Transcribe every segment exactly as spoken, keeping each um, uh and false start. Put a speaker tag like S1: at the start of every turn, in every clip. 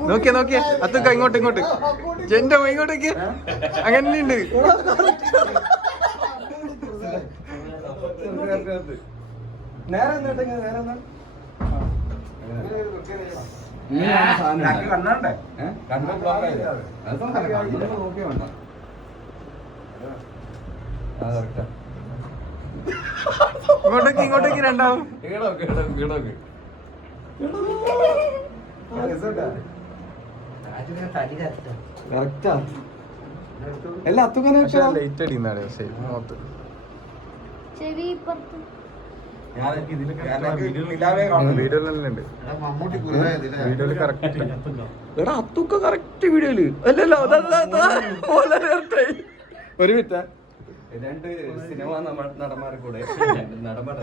S1: നോക്കിയ നോക്കിയ അത്തുക്ക ഇങ്ങോട്ട് ഇങ്ങോട്ട് എന്റെ ഇങ്ങോട്ടേക്ക് അങ്ങനെ ഉണ്ട്.
S2: നേരെ കണ്ണാണ്ടേ കണ്ണ ബ്ലോക്ക് നോക്കിയ വേണ്ട.
S1: ഇങ്ങോട്ടേക്ക് ഇങ്ങോട്ടേക്ക് രണ്ടാവും.
S2: എല്ലാ അത്തുക്കനെ
S1: ലൈറ്റ് അടിയുന്നാണ്
S2: എടാ അത്തുക്ക കറക്റ്റ് വീഡിയോയില് അല്ലല്ലോ. ഒരു മിനിറ്റ് രണ്ട് സിനിമ നടന്മാരെ കൂടെ നടന്മാരെ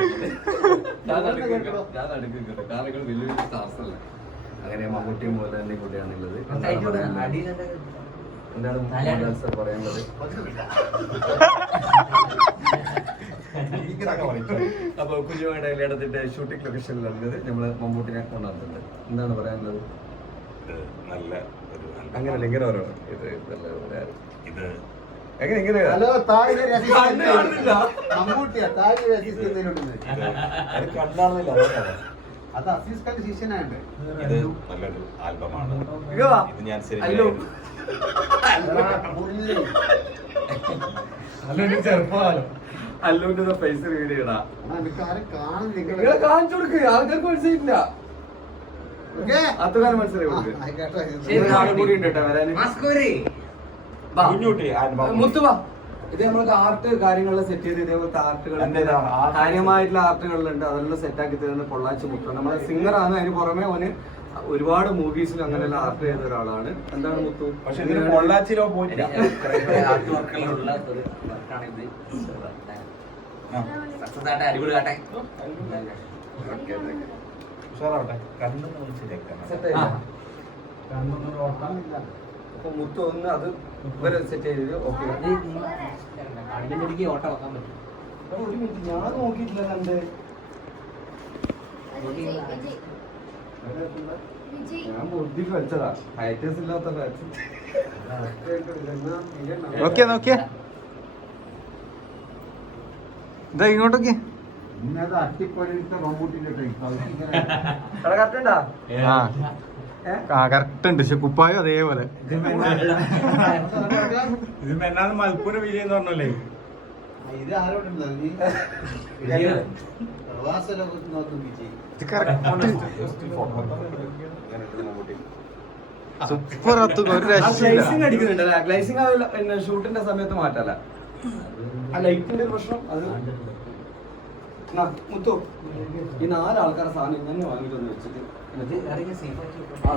S2: കാരണം വലിയ സ്റ്റാർസ് അല്ല. അങ്ങനെ മമ്മൂട്ടിയും മോഹൻലാലിന്റെയും കൂടെയാണുള്ളത്. എന്താണ് മോഹൻലാൽ സാർ പറയാനുള്ളത്? അപ്പൊ കുഞ്ഞുമായിട്ട് കല്യാണത്തിന്റെ ഷൂട്ടിംഗ് ലൊക്കേഷനിലുള്ളത് നമ്മള് മമ്മൂട്ടിനെ കൊണ്ടുവന്നിട്ടുണ്ട്. എന്താണ് പറയാനുള്ളത്?
S3: നല്ല ഒരു
S2: അങ്ങനെയല്ല ഇങ്ങനെ ഓരോ ഇത്
S3: ഇത്
S2: എങ്ങനെ ഇങ്ങനെ
S4: മമ്മൂട്ടിയാ താഴെ രസിക്കുന്നതിനുണ്ട്. അത് അസീസ് ഖാന്റെ ശിഷ്യനായിട്ട്.
S3: ഇത് നല്ലൊരു ആൽബമാണ്. ഇത് ഞാൻ
S2: ചെറുപ്പകാലം അല്ലുവിന്റെ പൈസ വീഡിയോടാ നിങ്ങളെ കാണിച്ചു കൊടുക്ക്. ആൾക്കാർക്ക് മനസ്സിലില്ല. അത്തുകാലം മനസ്സിലായി കൂടി ഉണ്ട് കേട്ടോ വരാന്. മുത്തുവാ ഇത് നമ്മൾക്ക് ആർട്ട് കാര്യങ്ങളെല്ലാം സെറ്റ് ചെയ്ത് ഇതേപോലത്തെ ആർട്ടുകൾ കാര്യമായിട്ടുള്ള ആർട്ടുകളിലുണ്ട്. അതെല്ലാം സെറ്റ് ആക്കി തരുന്ന പൊള്ളാച്ചി മുത്തു. നമ്മളെ സിംഗറാണ്. അതിന് പുറമെ അവന് ഒരുപാട് മൂവീസിൽ അങ്ങനെയുള്ള ആർട്ട് ചെയ്ത ഒരാളാണ്. എന്താണ് മുത്തു?
S3: പക്ഷെ പൊള്ളാച്ചിയിലോ പോയിട്ടില്ല.
S2: അപ്പൊ മുത്തു ഒന്ന് അത് ഇവരെ സെറ്റ് ചെയ്ത് ഓക്കെ.
S5: ഓട്ടം വെക്കാൻ പറ്റും.
S2: ഒരു മിനിറ്റ് ഞാൻ നോക്കിയിട്ടില്ല. കണ്ട് ഞാൻ ബുദ്ധി കളിച്ചതാ. ഹൈറ്റേഴ്സ് ഇല്ലാത്ത
S1: നോക്കിയ നോക്കിയ ഇതാ ഇങ്ങോട്ടൊക്കെ
S4: അട്ടിപ്പൊഴിട്ട് മമ്മൂട്ടിന്റെ
S2: കറക്റ്റാ.
S1: ആ കറക്റ്റ് ഉണ്ട്. പക്ഷെ കുപ്പായും അതേപോലെ.
S3: ഇത് എന്നാണ് മലപ്പുറം വിജയം എന്ന് പറഞ്ഞല്ലേ?
S4: ഇത് ആരോടുണ്ടോ നീ പ്രവാസ ലോകത്ത് നോക്കും വിജയ്.
S1: സൂപ്പർ അത്തുക ഒരു രക്ഷയില്ല.
S2: ഗ്ലൈസിംഗ് അടിക്കുന്നുണ്ടല്ലേ? ഗ്ലൈസിംഗ് പിന്നെ ഷൂട്ടിന്റെ സമയത്ത് മാറ്റല്ല. ആ ലൈറ്റിന്റെ പ്രശ്നം അത് മുത്തു ഈ നാലാൾക്കാരെ സാധനം ഇങ്ങനെ വാങ്ങിട്ടൊന്ന് വെച്ചിട്ട്